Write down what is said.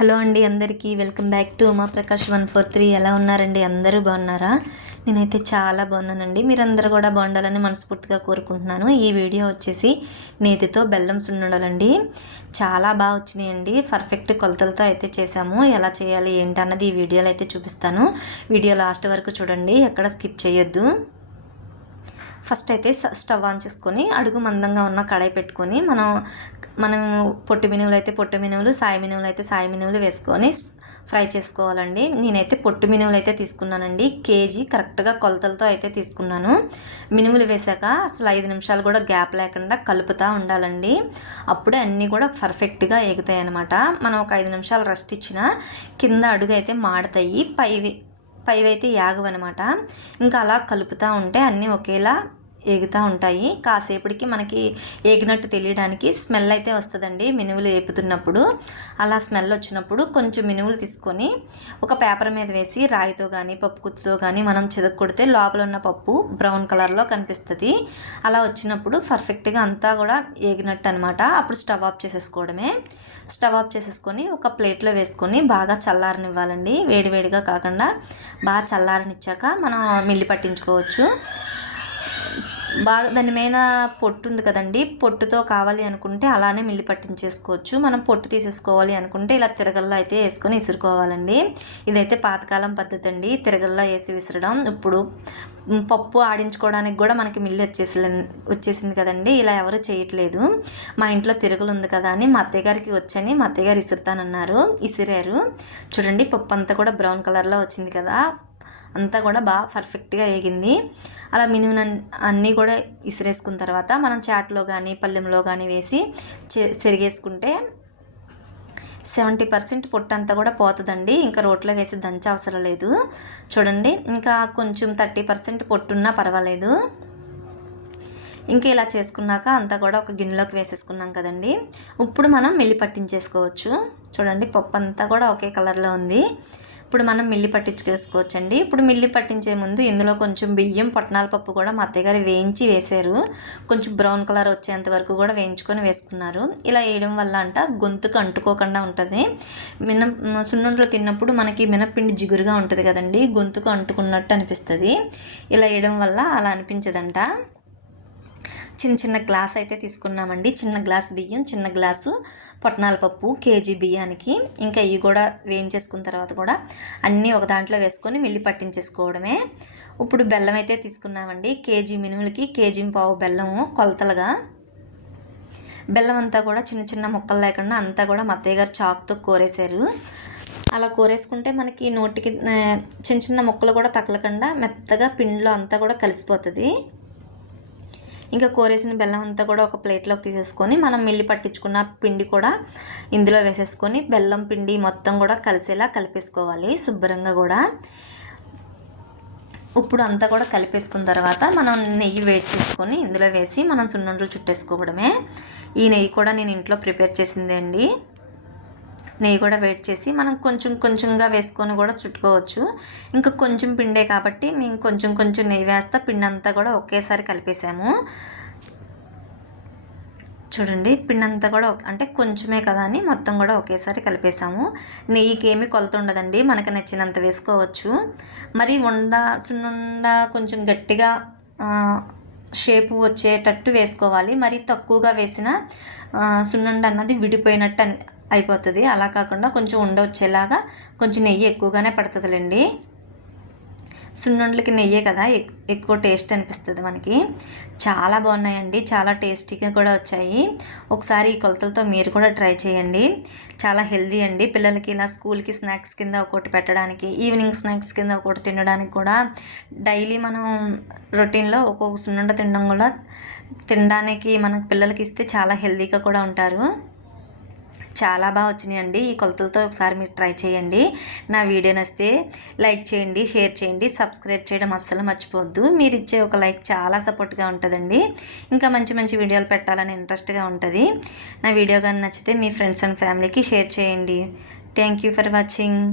Hello అండి, అందరికీ welcome back to Uma Prakash 143. ఎలా ఉన్నారండి? అందరూ బాగున్నారా? నేనైతే చాలా బాగున్నానండి. మీరందరూ కూడా బాగుండాలని మనస్ఫూర్తిగా కోరుకుంటున్నాను. ఈ వీడియో వచ్చేసి నేతితో బెల్లం సున్నుండలండి. చాలా బాగా వచ్చినాయండి. పర్ఫెక్ట్ కొలతలతో అయితే చేసాము. ఎలా చేయాలి ఏంటి అన్నది ఈ వీడియోలో అయితే చూపిస్తాను. వీడియో లాస్ట్ వరకు చూడండి, ఎక్కడ స్కిప్ చేయొద్దు. ఫస్ట్ అయితే స్టవ్ ఆన్ చేసుకొని అడుగు మందంగా ఉన్న కడాయి పెట్టుకొని మనం పొట్టు మినువులు అయితే పొట్టు మినువులు, సాయి మినువులు అయితే సాయి మినువులు వేసుకొని ఫ్రై చేసుకోవాలండి. నేనైతే పొట్టు మినువులు అయితే తీసుకున్నానండి. కేజీ కరెక్ట్గా కొలతలతో అయితే తీసుకున్నాను. మినువులు వేసాక అసలు 5 నిమిషాలు కూడా గ్యాప్ లేకుండా కలుపుతూ ఉండాలండి. అప్పుడే అన్నీ కూడా పర్ఫెక్ట్గా ఎగుతాయి అన్నమాట. మనం ఒక 5 నిమిషాలు రెస్ట్ ఇచ్చినా కింద అడుగు అయితే మాడతాయి, పైవైతే యాగవన్నమాట. ఇంకా అలా కలుపుతూ ఉంటే అన్నీ ఒకేలా ఏగుతూ ఉంటాయి. కాసేపటికి మనకి ఏగినట్టు తెలియడానికి స్మెల్ అయితే వస్తుందండి మినువులు ఏపుతున్నప్పుడు. అలా స్మెల్ వచ్చినప్పుడు కొంచెం మినువులు తీసుకొని ఒక పేపర్ మీద వేసి రాయితో కానీ పప్పు కుత్తుతో కానీ మనం చితక్కొడితే లోపల ఉన్న పప్పు బ్రౌన్ కలర్లో కనిపిస్తుంది. అలా వచ్చినప్పుడు పర్ఫెక్ట్గా అంతా కూడా ఏగినట్టు అనమాట. అప్పుడు స్టవ్ ఆఫ్ చేసేసుకోవడమే. స్టవ్ ఆఫ్ చేసేసుకొని ఒక ప్లేట్లో వేసుకొని బాగా చల్లారనివ్వాలండి. వేడివేడిగా కాకుండా బాగా చల్లారనిచ్చాక మనం మిల్లి పట్టించుకోవచ్చు. బాగా దాని మీద పొట్టు ఉంది కదండి, పొట్టుతో కావాలి అనుకుంటే అలానే మిల్లి పట్టించేసుకోవచ్చు. మనం పొట్టు తీసేసుకోవాలి అనుకుంటే ఇలా తిరగల్లో అయితే వేసుకొని విసురుకోవాలండి. ఇదైతే పాతకాలం పద్ధతి అండి, తిరగల్లో వేసి విసరడం. ఇప్పుడు పప్పు ఆడించుకోవడానికి కూడా మనకి మిల్లి వచ్చేసింది కదండి, ఇలా ఎవరు చేయట్లేదు. మా ఇంట్లో తిరగలు ఉంది కదా అని మా అత్తయ్య గారికి వచ్చని మా అత్తయ్య గారు ఇసురుతానన్నారు, ఇసిరారు. చూడండి పప్పు అంతా కూడా బ్రౌన్ కలర్లో వచ్చింది కదా, అంతా కూడా బాగా పర్ఫెక్ట్గా వేగింది. అలా మినుమున అన్నీ కూడా ఇసిరేసుకున్న తర్వాత మనం చాట్లో కానీ పళ్ళెంలో కానీ వేసి సెరిగేసుకుంటే 70% పొట్టు అంతా కూడా పోతుందండి. ఇంకా రోట్లో వేసి దంచ అవసరం లేదు. చూడండి, ఇంకా కొంచెం 30% పొట్టున్నా పర్వాలేదు. ఇంకా ఇలా చేసుకున్నాక అంతా కూడా ఒక గిన్నెలోకి వేసేసుకున్నాం కదండి. ఇప్పుడు మనం మిల్లి పట్టించేసుకోవచ్చు. చూడండి పప్పు అంతా కూడా ఒకే కలర్లో ఉంది. ఇప్పుడు మనం మిల్లి పట్టించుకేసుకోవచ్చండి. ఇప్పుడు మిల్లి పట్టించే ముందు ఇందులో కొంచెం బియ్యం, పొట్నాల పప్పు కూడా మా అత్తయ్య గారు వేయించి వేశారు. కొంచెం బ్రౌన్ కలర్ వచ్చేంత వరకు కూడా వేయించుకొని వేసుకున్నారు. ఇలా వేయడం వల్ల గొంతుకు అంటుకోకుండా ఉంటుంది. సున్నుండలు తిన్నప్పుడు మనకి మినప్పిండి జిగురుగా ఉంటుంది కదండి, గొంతుకు అంటుకున్నట్టు అనిపిస్తుంది. ఇలా వేయడం వల్ల అలా అనిపించదంట. చిన్న గ్లాస్ అయితే తీసుకున్నామండి. చిన్న గ్లాస్ బియ్యం, చిన్న గ్లాసు పొట్నాల పప్పు, కేజీ బియ్యానికి. ఇంకా ఇవి కూడా వేయించేసుకున్న తర్వాత కూడా అన్నీ ఒక దాంట్లో వేసుకొని మిల్లి పట్టించేసుకోవడమే. ఇప్పుడు బెల్లం అయితే తీసుకున్నామండి. కేజీ మినుములకి కేజీ పావు బెల్లము కొలతలుగా. బెల్లం అంతా కూడా చిన్న ముక్కలు లేకుండా అంతా కూడా మా అత్తయ్య గారు చాకుతో కోరేశారు. అలా కోరేసుకుంటే మనకి నోటికి చిన్న ముక్కలు కూడా తగలకుండా మెత్తగా పిండిలో అంతా కూడా కలిసిపోతుంది. ఇంకా కోరేసిన బెల్లం అంతా కూడా ఒక ప్లేట్లోకి తీసేసుకొని మనం మిల్లి పట్టించుకున్న పిండి కూడా ఇందులో వేసేసుకొని బెల్లం పిండి మొత్తం కూడా కలిసేలా కలిపేసుకోవాలి శుభ్రంగా కూడా. ఇప్పుడు అంతా కూడా కలిపేసుకున్న తర్వాత మనం నెయ్యి వేడి చేసుకొని ఇందులో వేసి మనం సున్నుండలు చుట్టేసుకోవడమే. ఈ నెయ్యి కూడా నేను ఇంట్లో ప్రిపేర్ చేసిందే అండి. నెయ్యి కూడా వేడి చేసి మనం కొంచెంగా వేసుకొని కూడా చుట్టుకోవచ్చు. ఇంకా కొంచెం పిండే కాబట్టి మేము కొంచెం నెయ్యి వేస్తా పిండి అంతా కూడా ఒకేసారి కలిపేసాము. చూడండి పిండి అంతా కూడా అంటే కొంచెమే కదా అని మొత్తం కూడా ఒకేసారి కలిపేసాము. నెయ్యికి ఏమీ కొలత ఉండదండి, మనకు నచ్చినంత వేసుకోవచ్చు. మరి సున్నుండ కొంచెం గట్టిగా షేపు వచ్చేటట్టు వేసుకోవాలి. మరి తక్కువగా వేసిన సున్నుండ అన్నది విడిపోయినట్టు అయిపోతుంది. అలా కాకుండా కొంచెం వచ్చేలాగా కొంచెం నెయ్యి ఎక్కువగానే పడుతుందిలేండి. సున్నుండలకి నెయ్యే కదా ఎక్కువ టేస్ట్ అనిపిస్తుంది మనకి. చాలా బాగున్నాయండి, చాలా టేస్టీగా కూడా వచ్చాయి. ఒకసారి ఈ కొలతలతో మీరు కూడా ట్రై చేయండి. చాలా హెల్దీ అండి. పిల్లలకి ఇలా స్కూల్కి స్నాక్స్ కింద ఒకటి పెట్టడానికి, ఈవినింగ్ స్నాక్స్ కింద ఒకటి తినడానికి కూడా, డైలీ మనం రొటీన్లో ఒక్కొక్క సున్నుండ తినడానికి మనకు పిల్లలకి ఇస్తే చాలా హెల్దీగా కూడా ఉంటారు. చాలా బాగా వచ్చినాయండి. ఈ కొలతలతో ఒకసారి మీరు ట్రై చేయండి. నా వీడియో నచ్చితే లైక్ చేయండి, షేర్ చేయండి, సబ్స్క్రైబ్ చేయడం అస్సలు మర్చిపోవద్దు. మీరు ఇచ్చే ఒక లైక్ చాలా సపోర్ట్గా ఉంటుందండి. ఇంకా మంచి వీడియోలు పెట్టాలని ఇంట్రెస్ట్గా ఉంటుంది. నా వీడియో కానీ నచ్చితే మీ ఫ్రెండ్స్ అండ్ ఫ్యామిలీకి షేర్ చేయండి. Thank you for watching.